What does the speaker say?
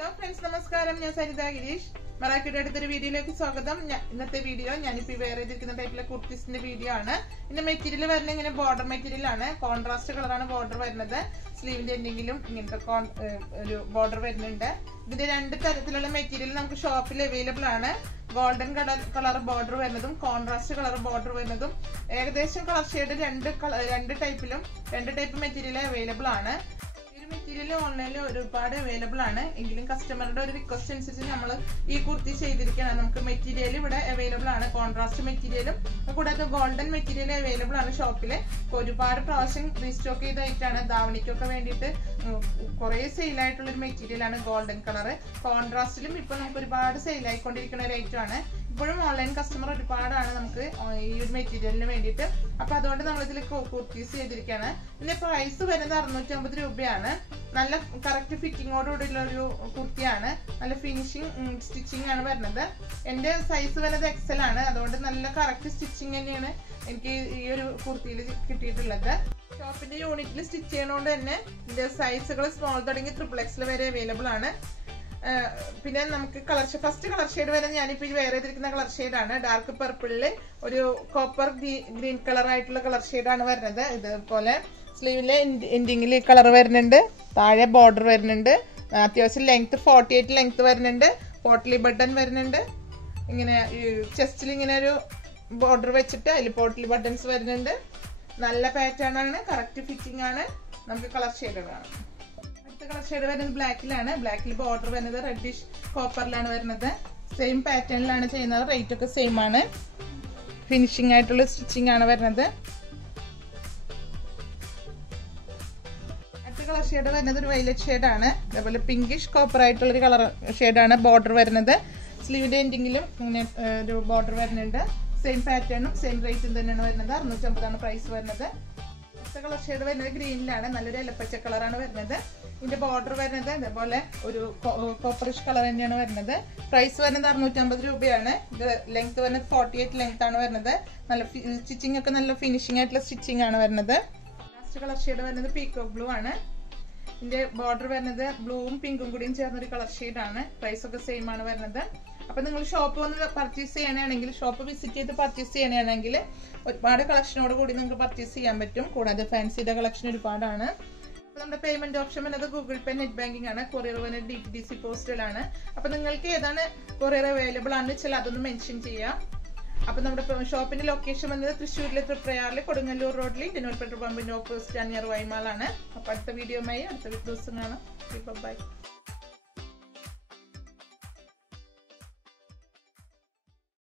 Hello friends, namaskaram. I am Sarita Girish. Marakkയുടെ അടുത്തൊരു വീഡിയോയിലേക്ക് സ്വാഗതം. ഇന്നത്തെ വീഡിയോ ഞാനിപ്പോൾ വെയർ ചെയ്തിരിക്കുന്ന ടൈപ്പിലെ കുർത്തീസിന്റെ വീഡിയോ ആണ്. ഇതിന്റെ മെറ്റീരിയൽ വരുന്നത് ഇങ്ങനെ ബോർഡർ മെറ്റീരിയൽ ആണ്. കോൺട്രാസ്റ്റ് കളറാണ് ബോർഡർ വരുന്നത്. സ്ലീവിന്റെ എന്തെങ്കിലും ഇങ്ങനത്തെ ഒരു ബോർഡർ വരുന്നുണ്ട്. ഇതിന്റെ രണ്ട് തരത്തിലുള്ള മെറ്റീരിയൽ നമുക്ക് ഷോപ്പിൽ അവൈലബിൾ ആണ്. ഗോൾഡൻ കളർ ബോർഡർ വരുന്നതും കോൺട്രാസ്റ്റ് കളർ ബോർഡർ വരുന്നതും ഏകദേശം കളർ ഷെയ്ഡ് രണ്ട് ടൈപ്പ് മെറ്റീരിയൽ അവൈലബിൾ ആണ്. മെറ്റീരിയൽ ഓൺലൈനിൽ ഒരുപാട് അവൈലബിൾ ആണ്. എങ്കിലും കസ്റ്റമറുടെ ഒരു റിക്വസ്റ്റ് അനുസരിച്ച് നമ്മൾ ഈ കുർത്തി ചെയ്തിരിക്കുകയാണ്. നമുക്ക് മെറ്റീരിയൽ ഇവിടെ അവൈലബിൾ ആണ്. കോൺട്രാസ്റ്റ് മെറ്റീരിയലും കൂടാതെ ഗോൾഡൻ മെറ്റീരിയൽ അവൈലബിൾ ആണ് ഷോപ്പിൽ. ഒരുപാട് പ്രാവശ്യം റീസ്റ്റോക്ക് ചെയ്തായിട്ടാണ് ധാവണിക്കൊക്കെ വേണ്ടിയിട്ട് കുറെ സെയിലായിട്ടുള്ള ഒരു മെറ്റീരിയൽ ആണ് ഗോൾഡൻ കളർ. കോൺട്രാസ്റ്റിലും ഇപ്പൊ നമുക്ക് ഒരുപാട് സെയിൽ ആയിക്കൊണ്ടിരിക്കുന്ന ഒരു ഐറ്റം ആണ്. ഇപ്പോഴും ഓൺലൈൻ കസ്റ്റമർ ഒരുപാടാണ് നമുക്ക് ഈ ഒരു മെറ്റീരിയലിന് വേണ്ടിയിട്ട്. അപ്പൊ അതുകൊണ്ട് നമ്മൾ ഇതിൽ കുർത്തീസ് ചെയ്തിരിക്കുകയാണ്. ഇതിന്റെ പ്രൈസ് വരുന്നത് 650 രൂപയാണ്. നല്ല കറക്റ്റ് ഫിറ്റിങ്ങോടുകൂടിയുള്ള ഒരു കുർത്തിയാണ്. നല്ല ഫിനിഷിങ് സ്റ്റിച്ചിങ് ആണ് വരുന്നത്. എന്റെ സൈസ് വരുന്നത് XL ആണ്. അതുകൊണ്ട് നല്ല കറക്റ്റ് സ്റ്റിച്ചിങ് തന്നെയാണ് എനിക്ക് ഈ ഒരു കുർത്തിയിൽ കിട്ടിയിട്ടുള്ളത്. ഷോപ്പിന്റെ യൂണിറ്റിൽ സ്റ്റിച്ച് ചെയ്യണോണ്ട് തന്നെ ഇതിന്റെ സൈസുകൾ സ്മോൾ തുടങ്ങി XXL വരെ അവൈലബിൾ ആണ്. പിന്നെ നമുക്ക് ഫസ്റ്റ് കളർ ഷെയ്ഡ് വരെ ഞാനിപ്പോ വെയർ ചെയ്തിരിക്കുന്ന കളർ ഷെയ്ഡാണ്. ഡാർക്ക് പർപ്പിളില് ഒരു കോപ്പർ ഗ്രീൻ കളർ ആയിട്ടുള്ള കളർ ഷെയ്ഡാണ് വരുന്നത്. ഇതുപോലെ സ്ലീവിലെ എൻഡിങ്ങിൽ കളർ വരുന്നുണ്ട്. താഴെ ബോർഡർ വരുന്നുണ്ട്. അത്യാവശ്യം ലെങ്ത് 48 ലെങ്ത് വരുന്നുണ്ട്. പോട്ട്ലി ബട്ടൺ വരുന്നുണ്ട്. ഇങ്ങനെ ചെസ്റ്റിൽ ഇങ്ങനെ ഒരു ബോർഡർ വെച്ചിട്ട് അതിൽ പോട്ട്ലി ബട്ടൺസ് വരുന്നുണ്ട്. നല്ല പാറ്റേൺ ആണ്. കറക്റ്റ് ഫിറ്റിംഗ് ആണ്. നമുക്ക് കളർ ഷെയ്ഡ് കാണാം. കളർ ഷെയ്ഡ് വരുന്നത് ബ്ലാക്കിലാണ്. ബ്ലാക്കിൽ ബോർഡർ വരുന്നത് റെഡിഷ് കോപ്പറിലാണ് വരുന്നത്. സെയിം പാറ്റേണിലാണ് ചെയ്യുന്നത്. റേറ്റ് ഒക്കെ സെയിം ആണ്. ഫിനിഷിംഗ് ആയിട്ടുള്ള സ്റ്റിച്ചിങ് ആണ് വരുന്നത്. അടുത്ത കളർ ഷെയ്ഡ് വരുന്നത് ഒരു വയലറ്റ് ഷെയ്ഡാണ്. അതേപോലെ പിങ്കിഷ് കോപ്പർ ആയിട്ടുള്ള ഒരു കളർ ഷെയ്ഡാണ്. ബോർഡർ വരുന്നത് സ്ലീവിന്റെ എൻഡിങ്ങിലും ഇങ്ങനെ ഒരു ബോർഡർ വരുന്നുണ്ട്. സെയിം പാറ്റേണും സെയിം റേറ്റും തന്നെയാണ് വരുന്നത്. 650 പ്രൈസ് വരുന്നത്. അടുത്ത കളർ ഷെയ്ഡ് വരുന്നത് ഗ്രീനിലാണ്. നല്ലൊരു ഇലപ്പച്ച കളറാണ് വരുന്നത്. ഇതിന്റെ ബോർഡർ വരുന്നത് ഇതേപോലെ ഒരു കോപ്പറിഷ് കളർ തന്നെയാണ് വരുന്നത്. പ്രൈസ് വരുന്നത് 650 രൂപയാണ്. ഇത് ലെങ്ത് വരുന്നത് 48 ലെങ്ത് ആണ് വരുന്നത്. നല്ല സ്റ്റിച്ചിങ് ഒക്കെ നല്ല ഫിനിഷിംഗ് ആയിട്ടുള്ള സ്റ്റിച്ചിങ് ആണ് വരുന്നത്. ലാസ്റ്റ് കളർ ഷെയ്ഡ് വരുന്നത് പീകോക്ക് ബ്ലൂ ആണ്. ഇതിന്റെ ബോർഡർ വരുന്നത് ബ്ലൂവും പിങ്കും കൂടിയും ചേർന്നൊരു കളർ ഷെയ്ഡ് ആണ്. പ്രൈസ് ഒക്കെ സെയിം ആണ് വരുന്നത്. അപ്പൊ നിങ്ങൾ ഷോപ്പ് വന്ന് പർച്ചേസ് ചെയ്യണമെങ്കിൽ, ഷോപ്പ് വിസിറ്റ് ചെയ്ത് പർച്ചേസ് ചെയ്യണമെങ്കിൽ ഒരുപാട് കളക്ഷനോട് കൂടി നിങ്ങൾക്ക് പർച്ചേസ് ചെയ്യാൻ പറ്റും. കൂടാതെ ഫാൻസിയുടെ കളക്ഷൻ ഒരുപാടാണ്. നമ്മുടെ പേയ്മെന്റ് ഓപ്ഷൻ വരുന്നത് ഗൂഗിൾ പേ, നെറ്റ് ബാങ്കിങ് ആണ്. കൊറിയർ വരുന്നത് DTDC പോസ്റ്റലാണ്. അപ്പൊ നിങ്ങൾക്ക് ഏതാണ് കൊറിയർ അവൈലബിൾ ആണെന്ന് വെച്ചാൽ അതൊന്ന് മെൻഷൻ ചെയ്യാം. അപ്പൊ നമ്മുടെ ഷോപ്പിന്റെ ലൊക്കേഷൻ വന്നത് തൃശ്ശൂരിലെ തൃപ്രയാറിലെ കൊടുങ്ങല്ലൂർ റോഡിൽ ഇന്ത്യൻ ഓയിൽ പെട്രോൾ പമ്പിന്റെ ഓപ്പോസിറ്റ് നിയർ വൈമാലാണ്. അപ്പൊ അടുത്ത വീഡിയോയുമായി അടുത്ത ദിവസം കാണാം. ബൈ.